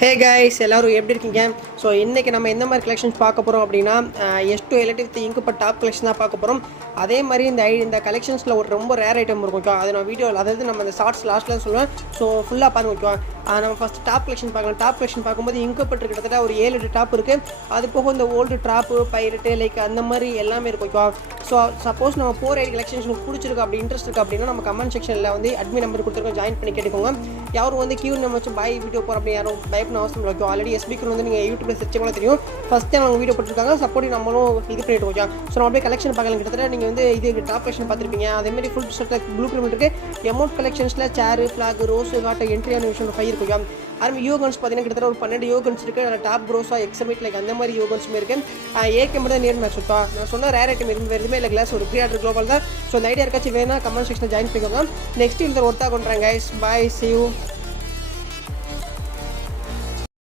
Hey guys எல்லோரும் எப்படி இருக்கீங்க? ஸோ இன்றைக்கி நம்ம எந்த மாதிரி கலெக்ஷன்ஸ் பார்க்க போகிறோம் அப்படின்னா S2 எலக்ட்ரிக் வித் இங்கு டாப் கலெக்ஷன் தான் பார்க்க போகிறோம். அதே மாதிரி இந்த கலெக்ஷன்ஸில் ஒரு ரொம்ப ரேர் ஐட்டம் இருக்கும் ஓகே. அது நான் வீடியோவில் அதாவது நம்ம இந்த ஷார்ட்ஸ் லாஸ்ட்டில் சொல்லுவேன். ஸோ ஃபுல்லாக பாருங்க ஓகேவா. நம்ம ஃபஸ்ட்டு டாப் கலெக்ஷன் பார்க்கலாம். டாப் கலெக்ஷன் பார்க்கும்போது இங்கப்பட்டு கிட்டத்தட்ட ஒரு 7-8 டாப் இருக்குது. அது போக இந்த ஓல்டு ட்ராப்பு பைரட்டு லைக் அந்த மாதிரி எல்லாமே இருக்கும் ஓகேவா. ஸோ சப்போஸ் நம்ம 4-8 கலெக்ஷன்ஸ் உங்களுக்கு பிடிச்சிருக்கு அப்படி இன்ட்ரெஸ்ட் இருக்குது அப்படின்னா நம்ம கமெண்ட் செக்ஷனில் வந்து அட்மின் நம்பர் கொடுத்துருக்கோம், ஜாயின் பண்ணி கேட்டுக்கோங்க. யாரும் வந்து கியூ நம்ம வச்சு பாய் வீடியோ போகிற அப்படி யாரும் பயப்பட அவசியம் இல்லை ஓகே. ஆல்ரெடி SBக்கு வந்து நீங்கள் யூடியூப்ல சர்ச் பண்ண தெரியும். ஃபஸ்ட் டைம் அவங்க வீடியோ போட்டுருக்காங்க, சப்போர்ட் நம்மளும் இது பண்ணிட்டு ஓகே. ஸோ நம்ம அப்படியே கலெக்ஷன் பார்க்கலாம். கிட்டத்தட்ட நீங்கள் வந்து இது டாப் கலெக்ஷன் பார்த்துருப்பீங்க. அதேமாதிரி ஃபுல் ஷர்ட்டில் ப்ளூ பிரிண்ட் இருக்குது. எமௌண்ட் கலெக்ஷன்ஸில் சேரு ஃப்ளாக் ரோஸ் காட்ட என்ட்ரி அனிமேஷன் 5 இருக்கு ஓகே. அதுமாதிரி யோகன்ஸ் பார்த்தீங்கன்னா கிட்டத்தட்ட ஒரு 12 யோகன்ஸ் இருக்குது. அதில் டாப் க்ரோஸா எக்ஸமிட் லைக் அந்த மாதிரி யோகன்ஸுமே இருக்குது. ஏகே மட்டும் நேர் மேட்ச் இருக்கா. நான் சொன்ன ரேர் ஐட்டம் எதுவுமே இல்லை கிளாஸ் ஒரு கிரியேட்டர் குளோபல் தான். ஸோ இந்த ஐடியா இருக்காச்சும் வேணா கமெண்ட் செக்ஷனில் ஜாயின் பண்ணிக்கோங்க. நெக்ஸ்ட் இந்த ஒர்த்தாக கொண்டுறாங்க கைஸ். Bye, see you.